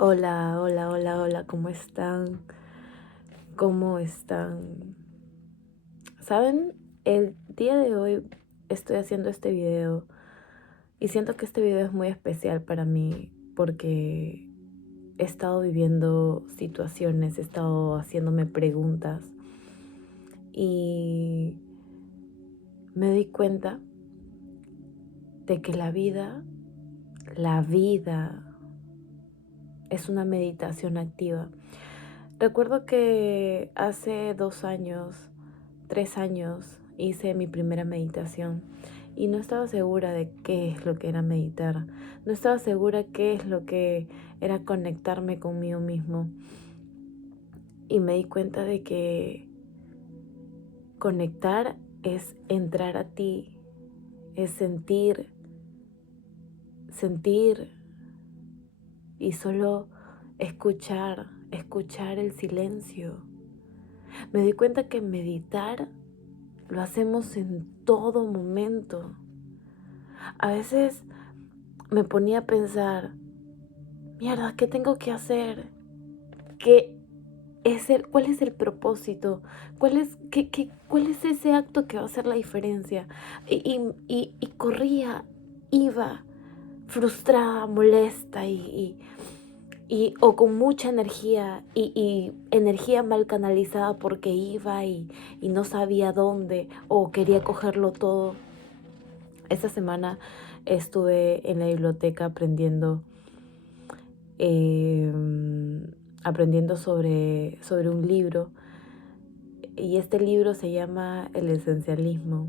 Hola, hola, hola, hola, ¿cómo están? ¿Cómo están? ¿Saben? El día de hoy estoy haciendo este video y siento que este video es muy especial para mí porque he estado viviendo situaciones, he estado haciéndome preguntas y me di cuenta de que la vida es una meditación activa. Recuerdo que hace 2 años, 3 años, hice mi primera meditación y no estaba segura de qué es lo que era meditar. No estaba segura qué es lo que era conectarme conmigo mismo. Y me di cuenta de que conectar es entrar a ti, es sentir y solo escuchar el silencio. Me di cuenta que meditar lo hacemos en todo momento. A veces me ponía a pensar, mierda, ¿qué tengo que hacer? ¿Cuál es el propósito? ¿Cuál es ese acto que va a hacer la diferencia? Y corría, iba frustrada, molesta o con mucha energía y energía mal canalizada porque iba y no sabía dónde o quería cogerlo todo. Esta semana estuve en la biblioteca eh, aprendiendo sobre un libro, y este libro se llama El esencialismo.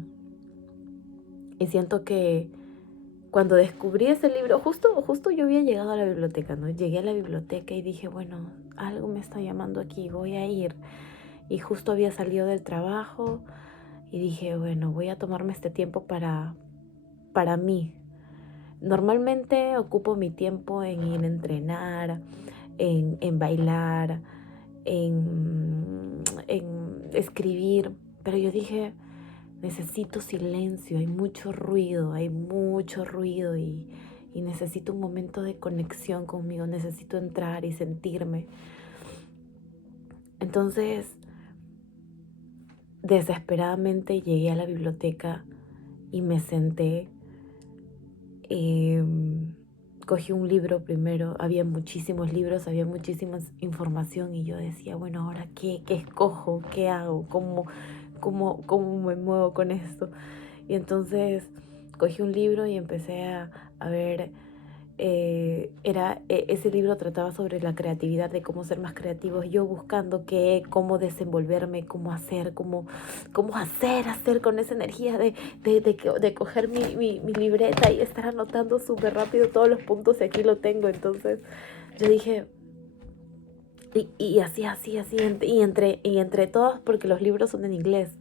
Y siento que cuando descubrí ese libro, justo yo había llegado a la biblioteca, ¿no? Llegué a la biblioteca y dije, bueno, algo me está llamando aquí, voy a ir. Y justo había salido del trabajo y dije, bueno, voy a tomarme este tiempo para mí. Normalmente ocupo mi tiempo en ir a entrenar, en bailar, en escribir, pero yo dije, necesito silencio, hay mucho ruido y necesito un momento de conexión conmigo, necesito entrar y sentirme. Entonces, desesperadamente llegué a la biblioteca y me senté. Cogí un libro primero, había muchísimos libros, había muchísima información y yo decía, bueno, ahora qué escojo, qué hago, cómo me muevo con esto. Y entonces cogí un libro y empecé a ver. Ese libro trataba sobre la creatividad, de cómo ser más creativos, yo buscando cómo desenvolverme, cómo hacer con esa energía de coger mi libreta y estar anotando súper rápido todos los puntos, y aquí lo tengo. Entonces yo dije, y así, y entre todos, porque los libros son en inglés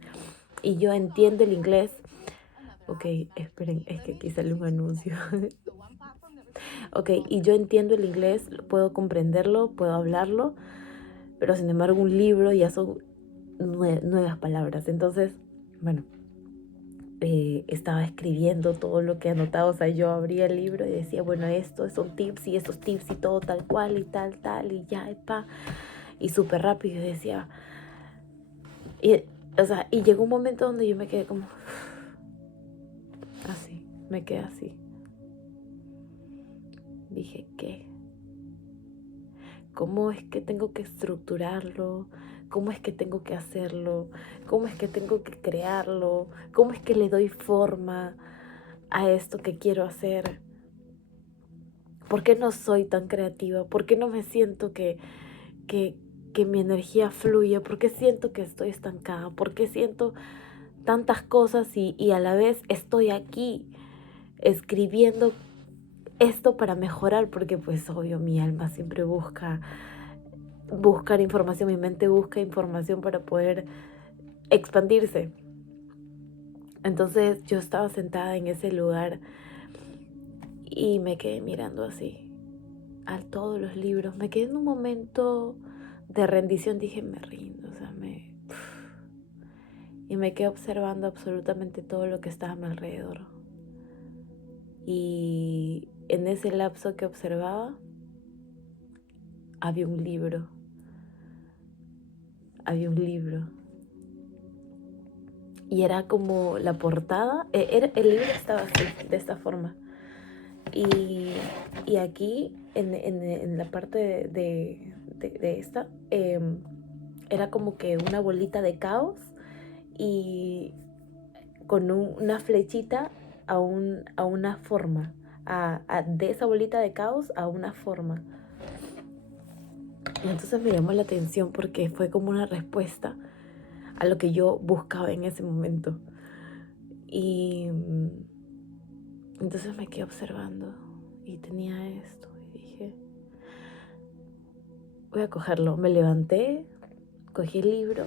y yo entiendo el inglés. Ok, esperen, es que aquí sale un anuncio. Ok, y yo entiendo el inglés, puedo comprenderlo, puedo hablarlo, pero sin embargo un libro ya son nuevas palabras. Entonces, bueno, estaba escribiendo todo lo que anotaba. O sea, yo abría el libro y decía, bueno, estos son tips y estos tips y todo tal cual y tal, y ya, y súper rápido. Y decía, y, o sea, y llegó un momento donde yo me quedé como, así, me quedé así. Dije, ¿qué? ¿Cómo es que tengo que estructurarlo? ¿Cómo es que tengo que hacerlo? ¿Cómo es que tengo que crearlo? ¿Cómo es que le doy forma a esto que quiero hacer? ¿Por qué no soy tan creativa? ¿Por qué no me siento que, que mi energía fluye? ¿Por qué siento que estoy estancada? ¿Por qué siento tantas cosas y a la vez estoy aquí escribiendo esto para mejorar? Porque pues obvio mi alma siempre buscar información, mi mente busca información para poder expandirse. Entonces yo estaba sentada en ese lugar y me quedé mirando así a todos los libros. Me quedé en un momento de rendición, dije, me rindo, o sea, y me quedé observando absolutamente todo lo que estaba a mi alrededor. Y en ese lapso que observaba, había un libro. Había un libro. Y era como la portada. El libro estaba así, de esta forma. Y aquí, en la parte de esta, era como que una bolita de caos y con una flechita a una forma. De esa bolita de caos a una forma. Y entonces me llamó la atención porque fue como una respuesta a lo que yo buscaba en ese momento. Y entonces me quedé observando y tenía esto y dije, voy a cogerlo. Me levanté, cogí el libro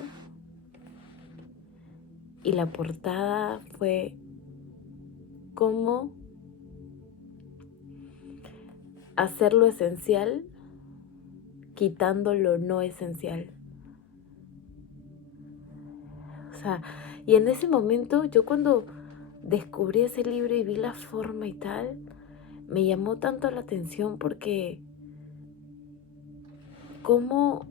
y la portada fue cómo hacer lo esencial quitando lo no esencial. O sea, y en ese momento yo cuando descubrí ese libro y vi la forma y tal, me llamó tanto la atención porque cómo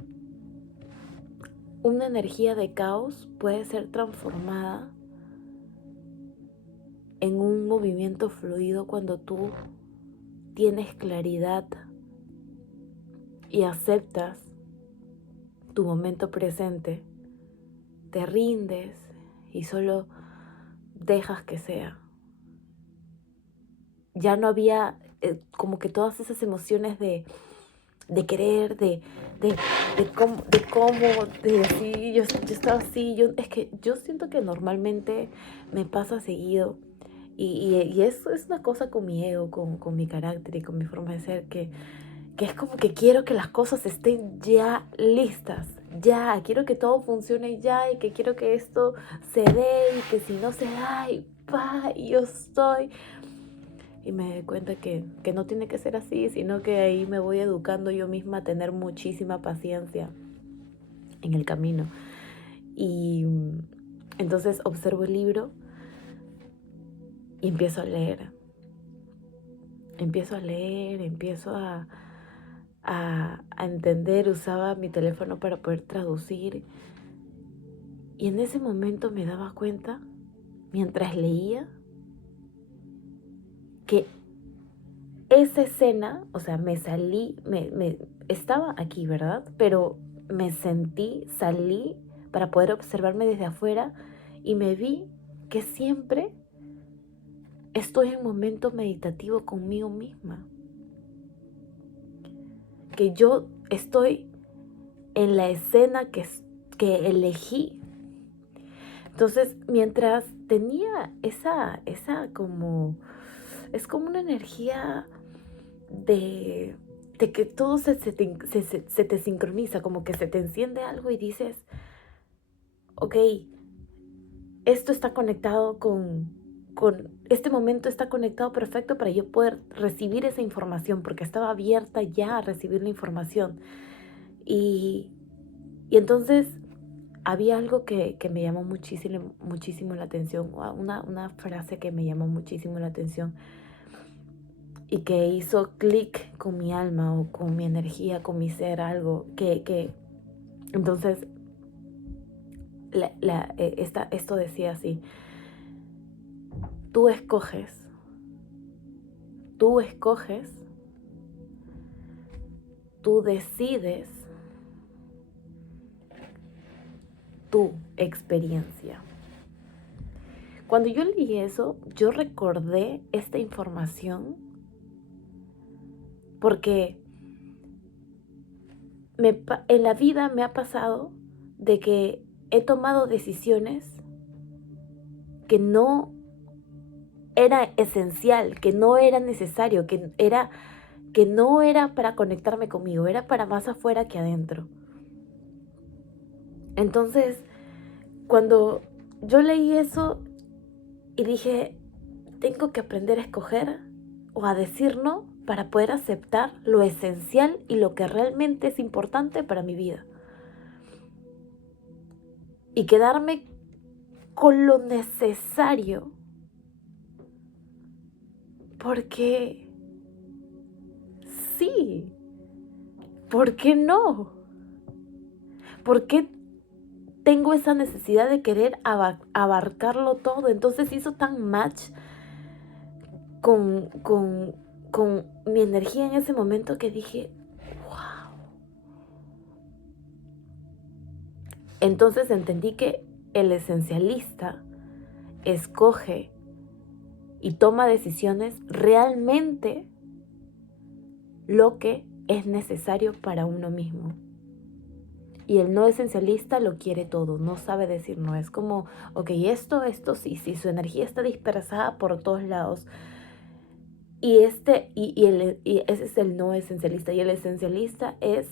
una energía de caos puede ser transformada en un movimiento fluido cuando tú tienes claridad y aceptas tu momento presente, te rindes y solo dejas que sea. Ya no había como que todas esas emociones de querer, de decir, yo estaba así, es que yo siento que normalmente me pasa seguido y eso es una cosa con mi ego, con mi carácter y con mi forma de ser, que es como que quiero que las cosas estén ya listas, ya, quiero que todo funcione ya y que quiero que esto se dé y que si no se da, y yo estoy. Y me doy cuenta que no tiene que ser así, sino que ahí me voy educando yo misma a tener muchísima paciencia en el camino. Y entonces observo el libro y empiezo a leer. Empiezo a entender, usaba mi teléfono para poder traducir. Y en ese momento me daba cuenta, mientras leía, que esa escena, o sea, me salí, estaba aquí, ¿verdad? Pero me sentí, salí para poder observarme desde afuera y me vi que siempre estoy en un momento meditativo conmigo misma. Que yo estoy en la escena que elegí. Entonces, mientras tenía esa como, es como una energía de que todo se te sincroniza, como que se te enciende algo y dices, ok, esto está conectado este momento está conectado perfecto para yo poder recibir esa información, porque estaba abierta ya a recibir la información. Y entonces había algo que me llamó muchísimo, muchísimo la atención, una frase que me llamó muchísimo la atención y que hizo clic con mi alma o con mi energía, con mi ser, algo que entonces esto decía así: tú escoges, tú escoges, tú decides tu experiencia. Cuando yo leí eso, yo recordé esta información porque en la vida me ha pasado de que he tomado decisiones que no era esencial, que no era necesario, que no era para conectarme conmigo, era para más afuera que adentro. Entonces, cuando yo leí eso y dije, tengo que aprender a escoger o a decir no para poder aceptar lo esencial y lo que realmente es importante para mi vida. Y quedarme con lo necesario, porque sí, ¿Por qué no? ¿Por qué tengo esa necesidad de querer abarcarlo todo? Entonces hizo tan match con mi energía en ese momento que dije, wow. Entonces entendí que el esencialista escoge y toma decisiones realmente lo que es necesario para uno mismo. Y el no esencialista lo quiere todo, no sabe decir no. Es como, ok, esto sí, su energía está dispersada por todos lados. Y ese es el no esencialista. Y el esencialista es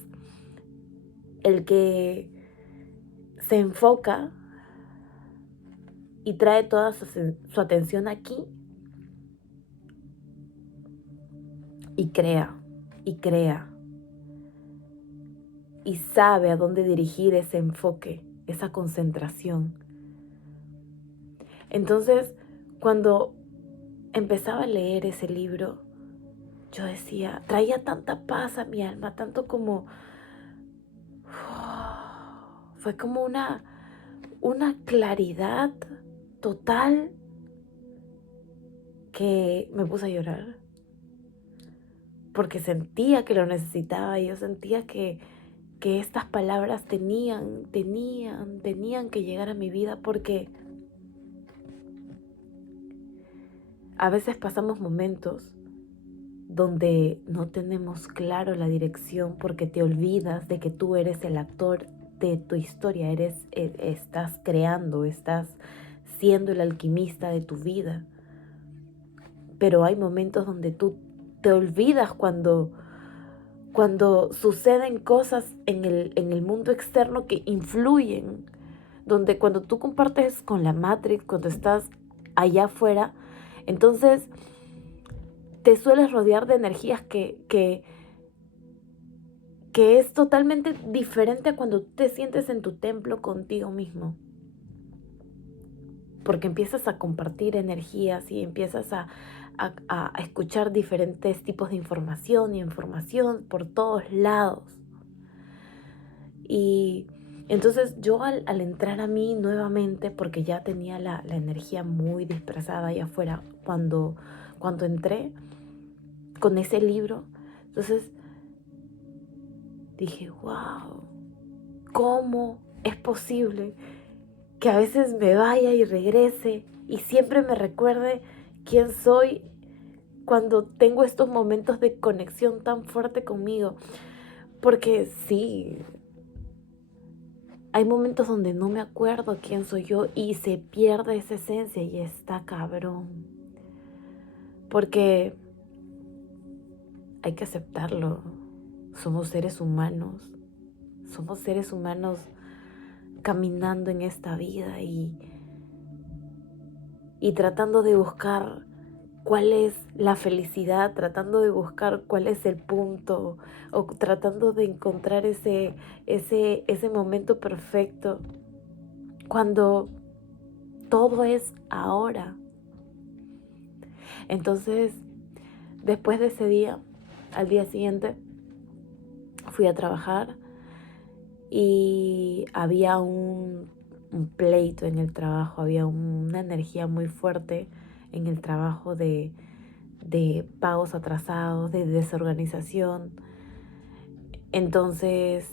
el que se enfoca y trae toda su atención aquí y crea, y crea. Y sabe a dónde dirigir ese enfoque, esa concentración. Entonces, cuando empezaba a leer ese libro, yo decía, traía tanta paz a mi alma, tanto como, fue como una claridad total que me puse a llorar. Porque sentía que lo necesitaba y yo sentía que estas palabras tenían que llegar a mi vida, porque a veces pasamos momentos donde no tenemos claro la dirección porque te olvidas de que tú eres el actor de tu historia, estás creando, estás siendo el alquimista de tu vida. Pero hay momentos donde tú te olvidas cuando suceden cosas en el mundo externo que influyen, donde cuando tú compartes con la Matrix, cuando estás allá afuera, entonces te sueles rodear de energías que es totalmente diferente a cuando te sientes en tu templo contigo mismo. Porque empiezas a compartir energías y empiezas a escuchar diferentes tipos de información por todos lados. Y entonces yo al entrar a mí nuevamente, porque ya tenía la energía muy dispersada allá afuera, cuando entré con ese libro, entonces dije, wow, ¿cómo es posible que a veces me vaya y regrese y siempre me recuerde quién soy cuando tengo estos momentos de conexión tan fuerte conmigo? Porque sí, hay momentos donde no me acuerdo quién soy yo y se pierde esa esencia y está cabrón. Porque hay que aceptarlo. Somos seres humanos. Somos seres humanos caminando en esta vida y tratando de buscar cuál es la felicidad, tratando de buscar cuál es el punto, o tratando de encontrar ese momento perfecto, cuando todo es ahora. Entonces, después de ese día, al día siguiente, fui a trabajar y había un pleito en el trabajo, había una energía muy fuerte en el trabajo de pagos atrasados, de desorganización. Entonces,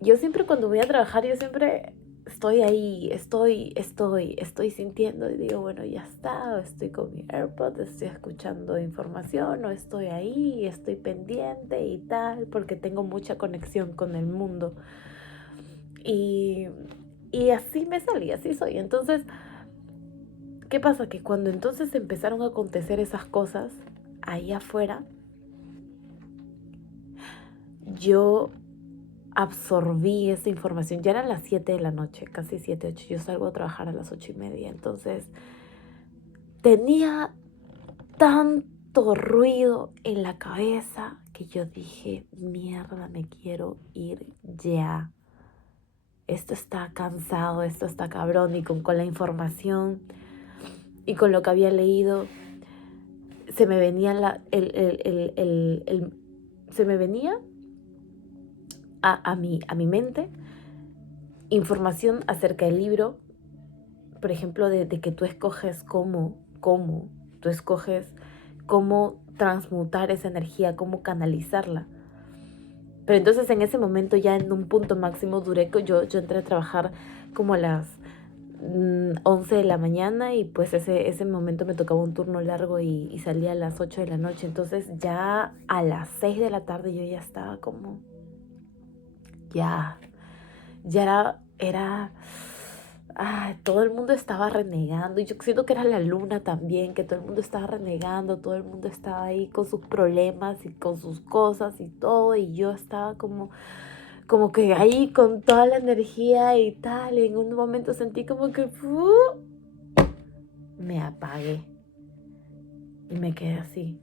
yo siempre cuando voy a trabajar, yo siempre estoy ahí, estoy sintiendo y digo, bueno, ya está, o estoy con mi AirPod, estoy escuchando información, o estoy ahí, estoy pendiente y tal, porque tengo mucha conexión con el mundo. Y así me salí, así soy. Entonces, ¿qué pasa? Que cuando entonces empezaron a acontecer esas cosas ahí afuera, yo absorbí esa información. Ya eran las 7 de la noche, casi 7, 8. Yo salgo a trabajar a las 8:30. Entonces, tenía tanto ruido en la cabeza que yo dije, mierda, me quiero ir ya. Esto está cansado, esto está cabrón. Y con la información y con lo que había leído, se me venía se me venía a mi mente información acerca del libro, por ejemplo, de que tú escoges tú escoges cómo transmutar esa energía, cómo canalizarla. Pero entonces en ese momento ya en un punto máximo yo entré a trabajar como a las 11 de la mañana y pues ese momento me tocaba un turno largo y salía a las 8 de la noche. Entonces ya a las 6 de la tarde yo ya estaba como, ya, ya todo el mundo estaba renegando y yo siento que era la luna también, que todo el mundo estaba renegando, todo el mundo estaba ahí con sus problemas y con sus cosas y todo y yo estaba como que ahí con toda la energía y tal, y en un momento sentí como que me apagué y me quedé así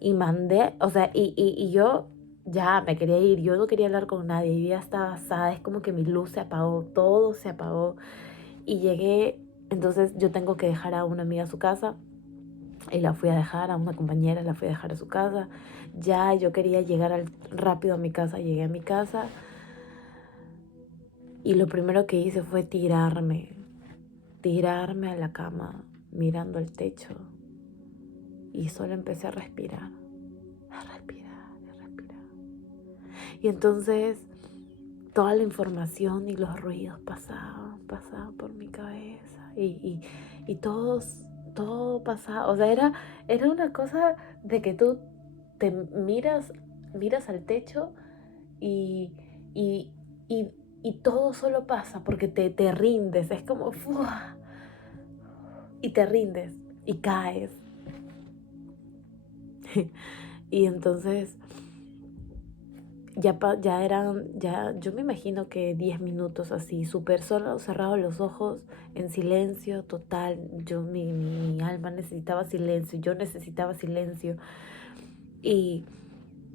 y mandé, o sea, y yo ya me quería ir, yo no quería hablar con nadie, yo ya estaba asada, es como que mi luz se apagó, todo se apagó y llegué, entonces yo tengo que dejar a una amiga a su casa y la fui a dejar, a una compañera la fui a dejar a su casa, ya yo quería llegar rápido a mi casa, llegué a mi casa y lo primero que hice fue tirarme a la cama mirando el techo y solo empecé a respirar, a respirar, a respirar. Y entonces toda la información y los ruidos pasaban por mi cabeza y todo pasaba, o sea, era una cosa de que tú te miras al techo y, y, y, y todo solo pasa porque te rindes, es como, ¡fua! Y te rindes y caes. Y entonces yo me imagino que 10 minutos así, súper solo, cerrados los ojos, en silencio total. Mi alma necesitaba silencio, yo necesitaba silencio. Y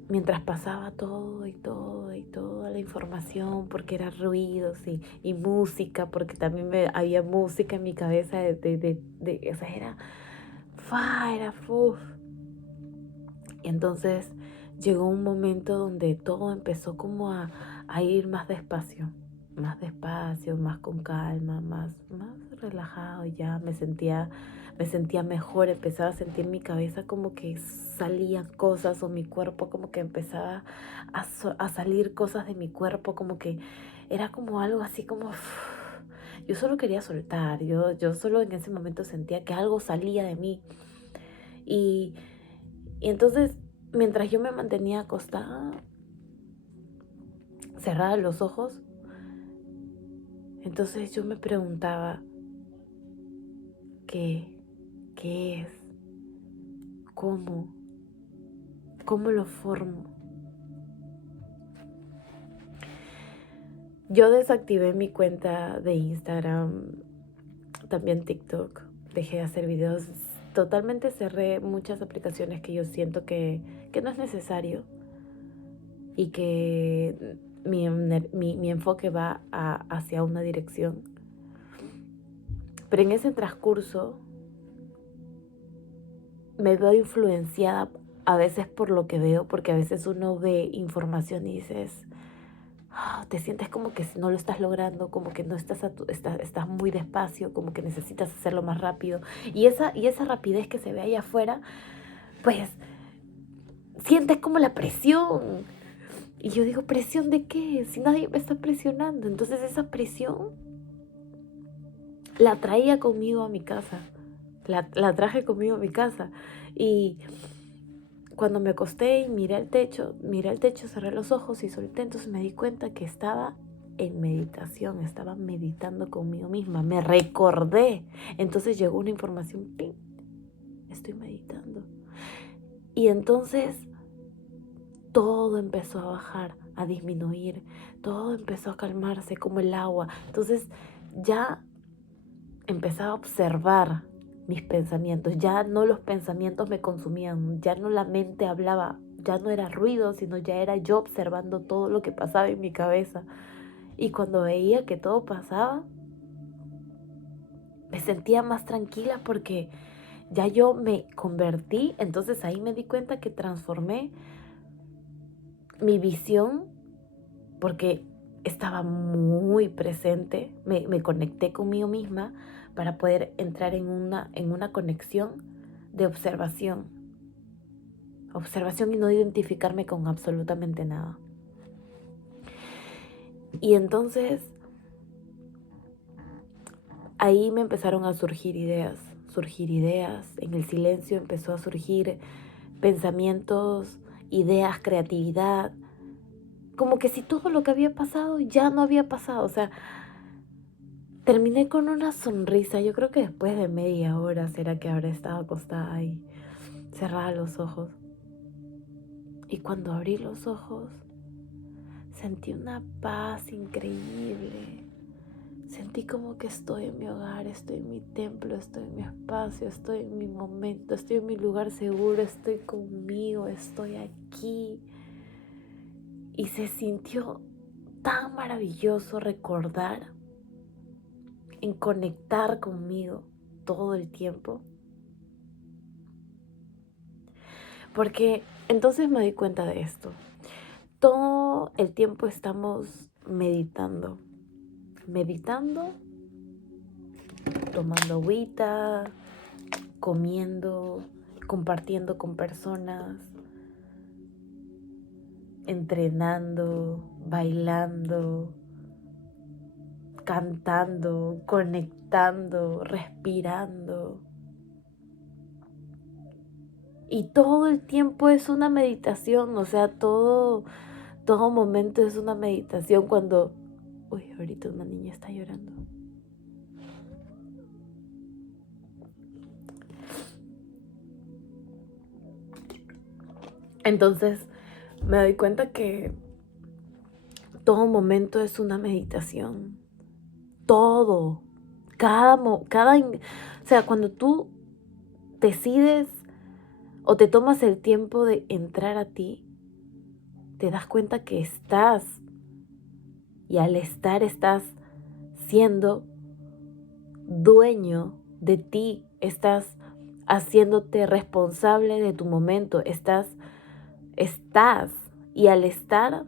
mientras pasaba todo y toda la información, porque era ruidos y música, porque también había música en mi cabeza o sea, era, uf. Y entonces llegó un momento donde todo empezó como a ir más despacio, más con calma, más relajado. Ya me sentía mejor, empezaba a sentir mi cabeza como que salían cosas o mi cuerpo como que empezaba a salir cosas de mi cuerpo, como que era como algo así como... Yo solo quería soltar, yo solo en ese momento sentía que algo salía de mí. Y y entonces, mientras yo me mantenía acostada, cerrada los ojos, entonces yo me preguntaba, ¿qué? ¿Qué es? ¿Cómo? ¿Cómo lo formo? Yo desactivé mi cuenta de Instagram, también TikTok, dejé de hacer videos, totalmente cerré muchas aplicaciones que yo siento que no es necesario y que mi enfoque va hacia una dirección. Pero en ese transcurso me veo influenciada a veces por lo que veo, porque a veces uno ve información y dices, te sientes como que no lo estás logrando, como que no estás muy despacio, como que necesitas hacerlo más rápido. Y esa rapidez que se ve ahí afuera, pues sientes como la presión. Y yo digo, ¿presión de qué? Si nadie me está presionando. Entonces esa presión la traía conmigo a mi casa. La traje conmigo a mi casa. Y cuando me acosté y miré el techo, cerré los ojos y solté, entonces me di cuenta que estaba en meditación, estaba meditando conmigo misma, me recordé. Entonces llegó una información, ¡ping! Estoy meditando. Y entonces todo empezó a bajar, a disminuir, todo empezó a calmarse como el agua. Entonces ya empezaba a observar mis pensamientos, ya no los pensamientos me consumían, ya no la mente hablaba, ya no era ruido, sino ya era yo observando todo lo que pasaba en mi cabeza. Y cuando veía que todo pasaba, me sentía más tranquila porque ya yo me convertí, entonces ahí me di cuenta que transformé mi visión porque estaba muy presente, me conecté conmigo misma para poder entrar en una conexión de observación y no identificarme con absolutamente nada. Y entonces ahí me empezaron a surgir ideas, en el silencio empezó a surgir pensamientos, ideas, creatividad, como que si todo lo que había pasado ya no había pasado, o sea, terminé con una sonrisa. Yo creo que después de media hora será que habré estado acostada ahí, cerrada los ojos. Y cuando abrí los ojos, sentí una paz increíble. Sentí como que estoy en mi hogar, estoy en mi templo, estoy en mi espacio, estoy en mi momento, estoy en mi lugar seguro, estoy conmigo, estoy aquí. Y se sintió tan maravilloso recordar, en conectar conmigo todo el tiempo. Porque entonces me di cuenta de esto. Todo el tiempo estamos meditando, tomando agüita, comiendo, compartiendo con personas, entrenando, bailando, cantando, conectando, respirando. Y todo el tiempo es una meditación, o sea, todo momento es una meditación cuando... Uy, ahorita una niña está llorando. Entonces me doy cuenta que todo momento es una meditación. Todo. O sea, cuando tú decides o te tomas el tiempo de entrar a ti, te das cuenta que estás, y al estar estás siendo dueño de ti, estás haciéndote responsable de tu momento, estás, y al estar,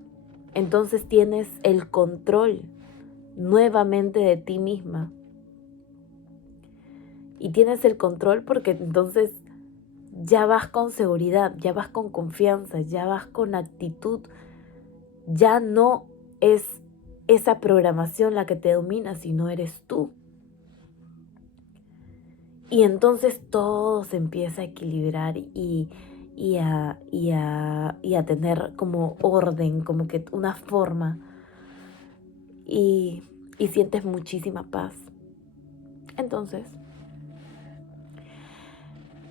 entonces tienes el control nuevamente de ti misma. Y tienes el control porque entonces ya vas con seguridad, ya vas con confianza, ya vas con actitud. Ya no es esa programación la que te domina, sino eres tú. Y entonces todo se empieza a equilibrar y a tener como orden, como que una forma. Y sientes muchísima paz. Entonces,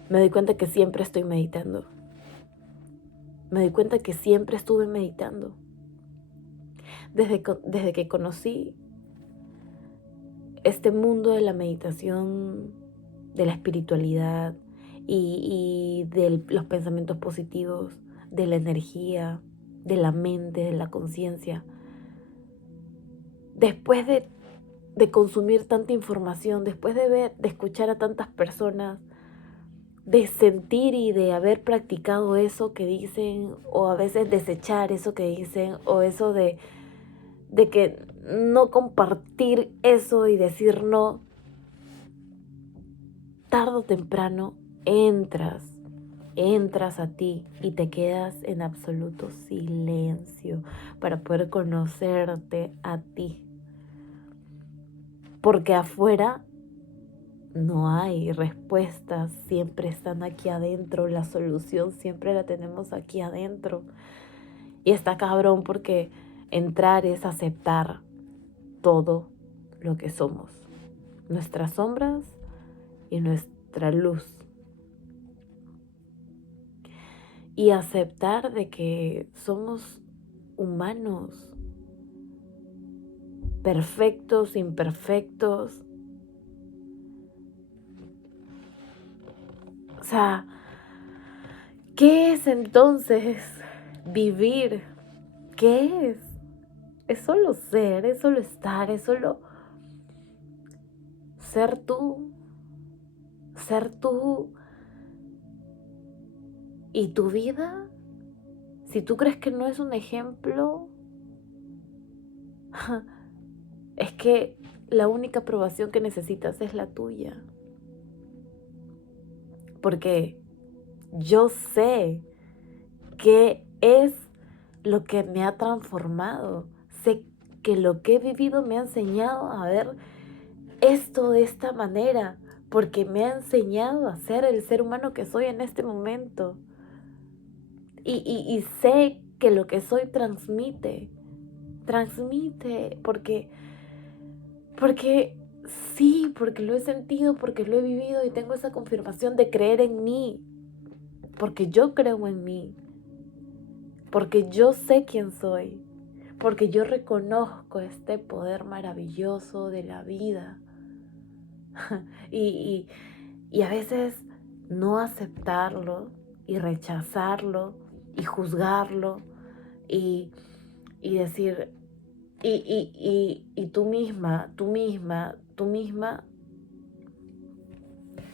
me doy cuenta que siempre estoy meditando. Me doy cuenta que siempre estuve meditando. Desde que conocí este mundo de la meditación, de la espiritualidad y de los pensamientos positivos, de la energía, de la mente, de la conciencia. Después de consumir tanta información, después de escuchar a tantas personas, de sentir y de haber practicado eso que dicen, o a veces desechar eso que dicen, o eso de que no compartir eso y decir no, tarde o temprano entras a ti y te quedas en absoluto silencio para poder conocerte a ti. Porque afuera no hay respuestas, siempre están aquí adentro, la solución siempre la tenemos aquí adentro. Y está cabrón porque entrar es aceptar todo lo que somos, nuestras sombras y nuestra luz. Y aceptar de que somos humanos, perfectos, imperfectos. O sea, ¿qué es entonces vivir? ¿Qué es? Es solo ser, es solo estar, es solo ser tú. Ser tú. ¿Y tu vida? Si tú crees que no es un ejemplo, Es que la única aprobación que necesitas es la tuya. Porque yo sé qué es lo que me ha transformado. Sé que lo que he vivido me ha enseñado a ver esto de esta manera, porque me ha enseñado a ser el ser humano que soy en este momento. Y sé que lo que soy transmite, porque sí, porque lo he sentido, porque lo he vivido y tengo esa confirmación de creer en mí, porque yo creo en mí, porque yo sé quién soy, porque yo reconozco este poder maravilloso de la vida. Y, y a veces no aceptarlo y rechazarlo y juzgarlo y, y decir, y tú misma,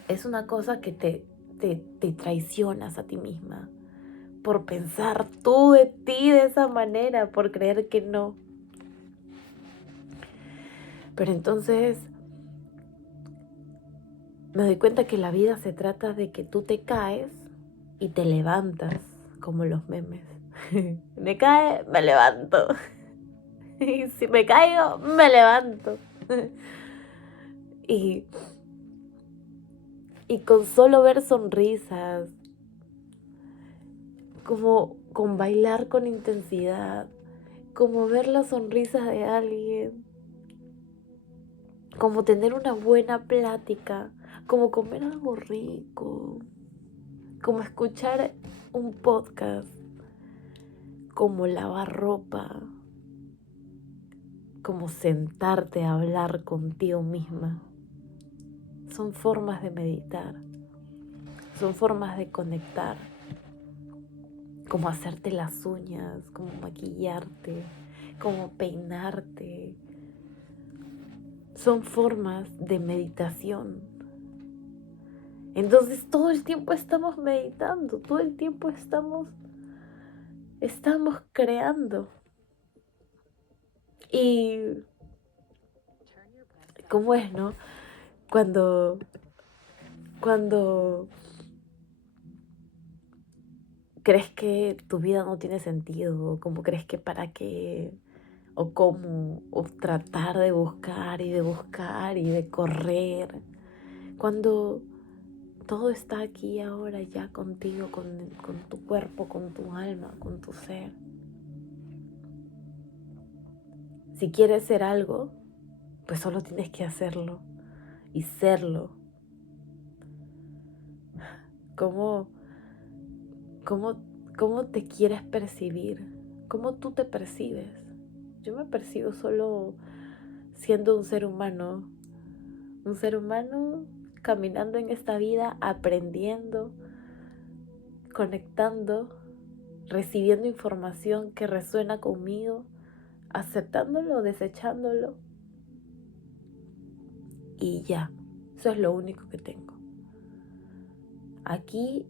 es una cosa que te traicionas a ti misma por pensar tú de ti de esa manera, por creer que no. Pero entonces me doy cuenta que la vida se trata de que tú te caes y te levantas, como los memes. Me cae, me levanto. Y si me caigo, me levanto. Y, y con solo ver sonrisas, como con bailar con intensidad, como ver la sonrisa de alguien, como tener una buena plática, como comer algo rico, como escuchar un podcast, como lavar ropa, como sentarte a hablar contigo misma. Son formas de meditar, son formas de conectar, como hacerte las uñas, como maquillarte, como peinarte. Son formas de meditación. Entonces todo el tiempo estamos meditando, todo el tiempo estamos creando. Y cómo es, ¿no? Cuando, cuando crees que tu vida no tiene sentido, como crees que para qué, o cómo, o tratar de buscar y de correr. Cuando todo está aquí ahora ya contigo, con tu cuerpo, con tu alma, con tu ser. Si quieres ser algo, pues solo tienes que hacerlo y serlo. ¿Cómo, cómo, cómo te quieres percibir? ¿Cómo tú te percibes? Yo me percibo solo siendo un ser humano caminando en esta vida, aprendiendo, conectando, recibiendo información que resuena conmigo, aceptándolo, desechándolo y ya. Eso es lo único que tengo. Aquí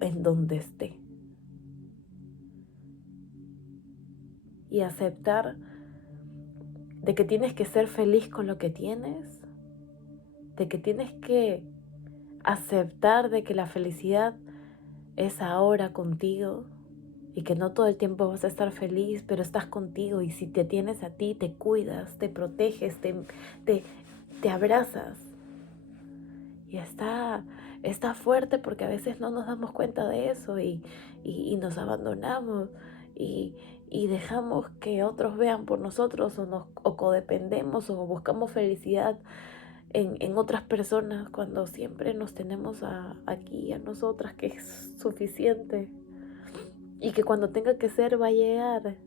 en donde esté. Y aceptar de que tienes que ser feliz con lo que tienes, de que tienes que aceptar de que la felicidad es ahora contigo y que no todo el tiempo vas a estar feliz, pero estás contigo y si te tienes a ti, te cuidas, te proteges, te, te abrazas. Y está fuerte porque a veces no nos damos cuenta de eso y nos abandonamos y, y dejamos que otros vean por nosotros o codependemos o buscamos felicidad en otras personas cuando siempre nos tenemos aquí a nosotras, que es suficiente y que cuando tenga que ser va a llegar,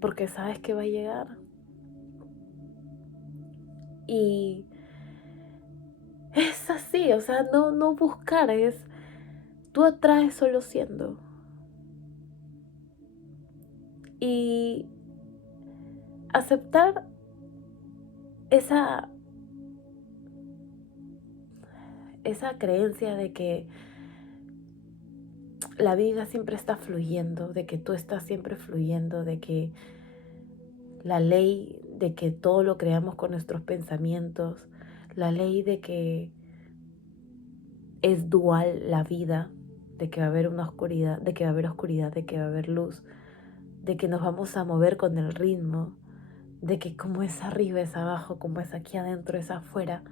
porque sabes que va a llegar. Y es así, o sea, no buscar, tú atraes solo siendo. Y aceptar esa, esa creencia de que la vida siempre está fluyendo, de que tú estás siempre fluyendo, de que la ley de que todo lo creamos con nuestros pensamientos, la ley de que es dual la vida, de que va a haber una oscuridad, de que va a haber oscuridad, de que va a haber luz, de que nos vamos a mover con el ritmo, de que como es arriba es abajo, como es aquí adentro es afuera.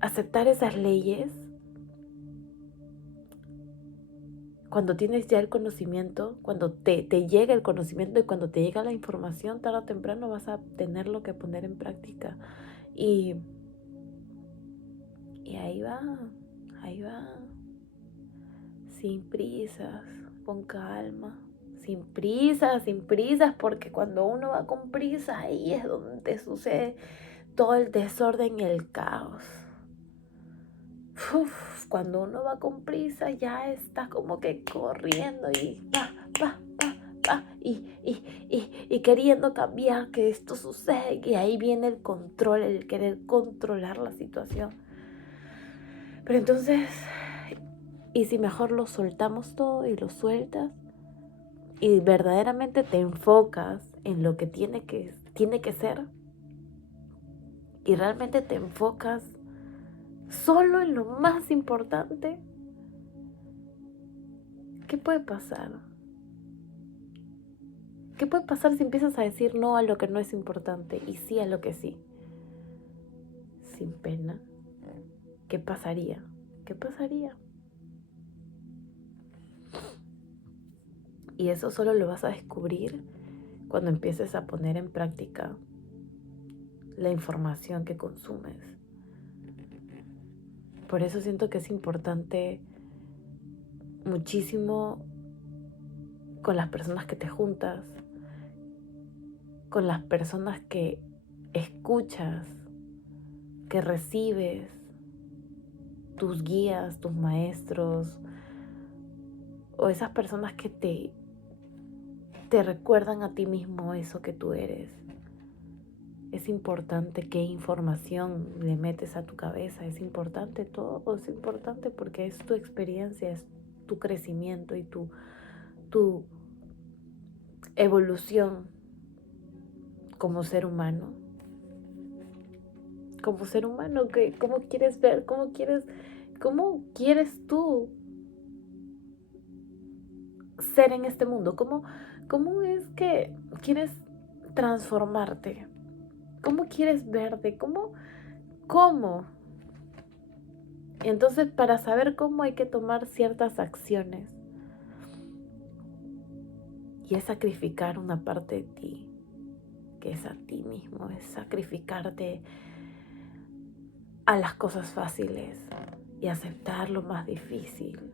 Aceptar esas leyes, cuando tienes ya el conocimiento, cuando te llega el conocimiento y cuando te llega la información, tarde o temprano vas a tenerlo que poner en práctica. Y ahí va, ahí va, sin prisas, con calma, sin prisas, porque cuando uno va con prisa, ahí es donde sucede todo el desorden y el caos. Uf, cuando uno va con prisa ya está como que corriendo y y queriendo cambiar que esto sucede, y ahí viene el control, el querer controlar la situación. Pero entonces, ¿y si mejor lo soltamos todo y lo sueltas y verdaderamente te enfocas en lo que tiene que ser y realmente te enfocas solo en lo más importante? ¿Qué puede pasar? ¿Qué puede pasar si empiezas a decir no a lo que no es importante y sí a lo que sí? Sin pena. ¿Qué pasaría? ¿Qué pasaría? Y eso solo lo vas a descubrir cuando empieces a poner en práctica la información que consumes. Por eso siento que es importante muchísimo con las personas que te juntas, con las personas que escuchas, que recibes, tus guías, tus maestros, o esas personas que te recuerdan a ti mismo eso que tú eres. Es importante qué información le metes a tu cabeza, es importante todo, es importante porque es tu experiencia, es tu crecimiento y tu evolución como ser humano. Como ser humano, ¿cómo quieres ver? ¿Cómo quieres tú ser en este mundo? ¿Cómo es que quieres transformarte? ¿Cómo quieres verte? ¿Cómo? Y entonces, para saber cómo, hay que tomar ciertas acciones. Y es sacrificar una parte de ti, que es a ti mismo. Es sacrificarte a las cosas fáciles y aceptar lo más difícil.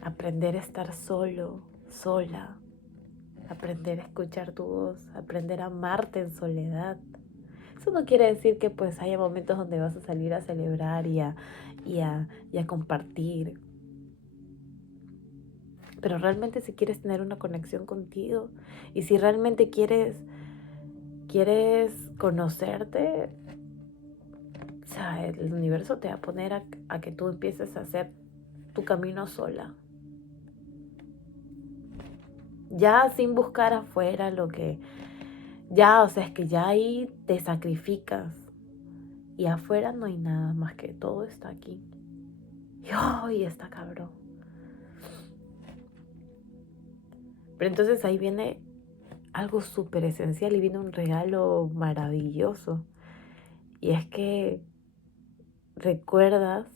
Aprender a estar solo, sola. Aprender a escuchar tu voz. Aprender a amarte en soledad. Eso no quiere decir que pues haya momentos donde vas a salir a celebrar y a compartir. Pero realmente, si quieres tener una conexión contigo y si realmente quieres conocerte, o sea, el universo te va a poner a que tú empieces a hacer tu camino sola. Ya sin buscar afuera lo que... Ya, o sea, es que ya ahí te sacrificas. Y afuera no hay nada más, que todo está aquí. Y ¡ay, está cabrón! Pero entonces ahí viene algo súper esencial y viene un regalo maravilloso. Y es que recuerdas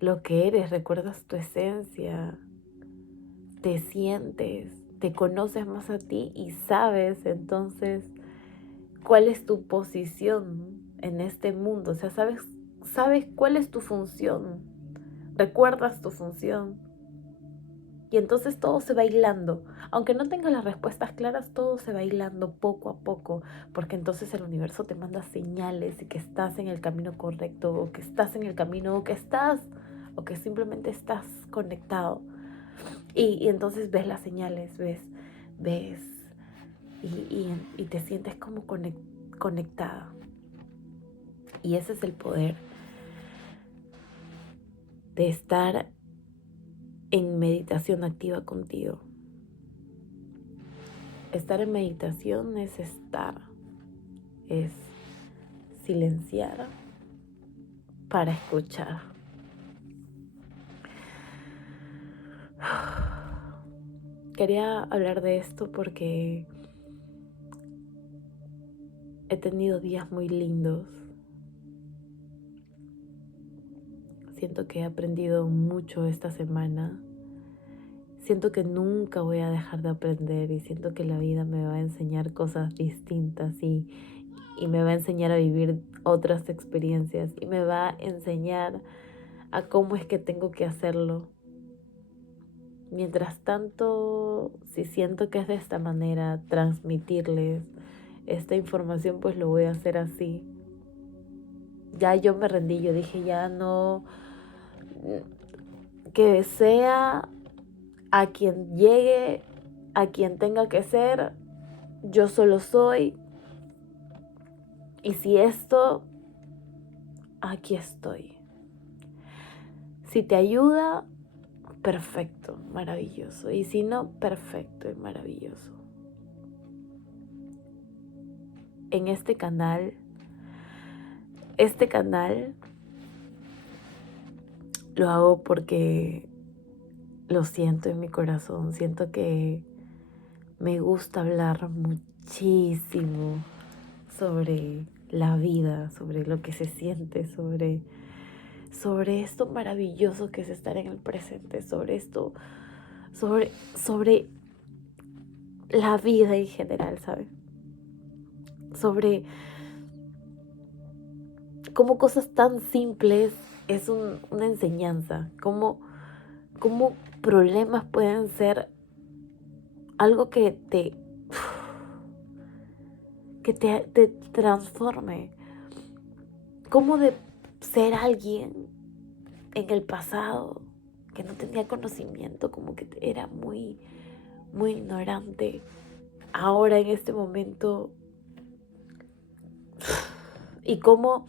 lo que eres, recuerdas tu esencia, te sientes, te conoces más a ti y sabes entonces cuál es tu posición en este mundo. O sea, sabes cuál es tu función, recuerdas tu función. Y entonces todo se va hilando. Aunque no tengas las respuestas claras, todo se va hilando poco a poco, porque entonces el universo te manda señales de que estás en el camino correcto, o que estás en el camino, o que simplemente estás conectado. Y entonces ves las señales, ves y te sientes como conectada. Y ese es el poder de estar en meditación activa contigo. Estar en meditación es es silenciar para escuchar. Quería hablar de esto porque he tenido días muy lindos. Siento que he aprendido mucho esta semana. Siento que nunca voy a dejar de aprender y siento que la vida me va a enseñar cosas distintas y me va a enseñar a vivir otras experiencias y me va a enseñar a cómo es que tengo que hacerlo. Mientras tanto, si siento que es de esta manera, transmitirles esta información, pues lo voy a hacer así. Ya yo me rendí, yo dije ya no, que sea a quien llegue, a quien tenga que ser, yo solo soy. Y si esto, aquí estoy. Si te ayuda, perfecto, maravilloso. Y si no, perfecto y maravilloso. En este canal lo hago porque lo siento en mi corazón. Siento que me gusta hablar muchísimo sobre la vida, sobre lo que se siente, sobre esto maravilloso que es estar en el presente, sobre esto, sobre la vida en general, ¿sabes? Sobre cómo cosas tan simples es una enseñanza, cómo problemas pueden ser algo que te transforme, cómo de ser alguien en el pasado que no tenía conocimiento, como que era muy ignorante, ahora en este momento, y cómo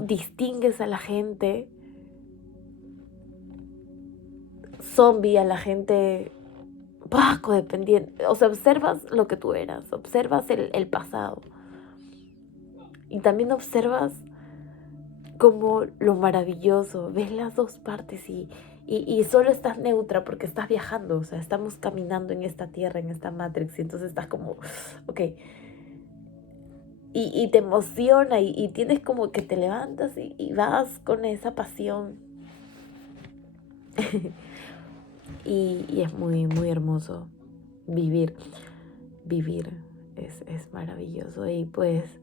distingues a la gente zombie, a la gente codependiente. O sea, observas lo que tú eras, observas el pasado y también observas como lo maravilloso, ves las dos partes y solo estás neutra porque estás viajando, o sea, estamos caminando en esta tierra, en esta Matrix, y entonces estás como, ok, y te emociona y tienes como que te levantas y vas con esa pasión. y es muy, muy hermoso vivir es maravilloso. Y pues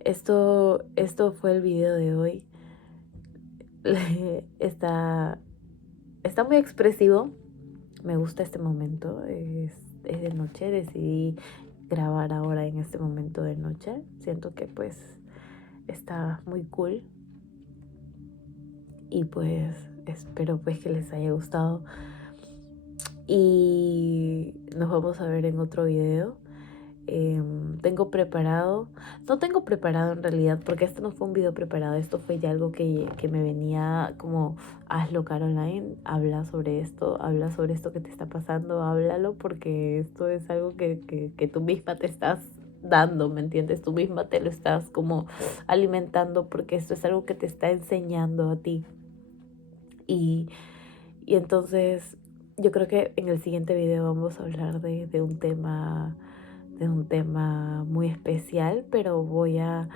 esto fue el video de hoy. Está muy expresivo. Me gusta este momento. Es de noche. Decidí grabar ahora en este momento de noche. Siento que pues está muy cool. Y pues espero pues que les haya gustado. Y nos vamos a ver en otro video. No tengo preparado en realidad, porque esto no fue un video preparado, esto fue ya algo que me venía como, hazlo Caroline, habla sobre esto que te está pasando, háblalo, porque esto es algo que tú misma te estás dando, ¿me entiendes? Tú misma te lo estás como alimentando, porque esto es algo que te está enseñando a ti. Y entonces yo creo que en el siguiente video vamos a hablar de un tema muy especial, pero voy a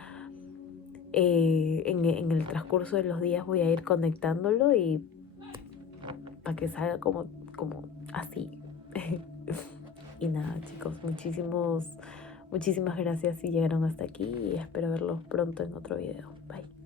en el transcurso de los días voy a ir conectándolo y para que salga como así. Y nada, chicos, muchísimas gracias si llegaron hasta aquí y espero verlos pronto en otro video. Bye.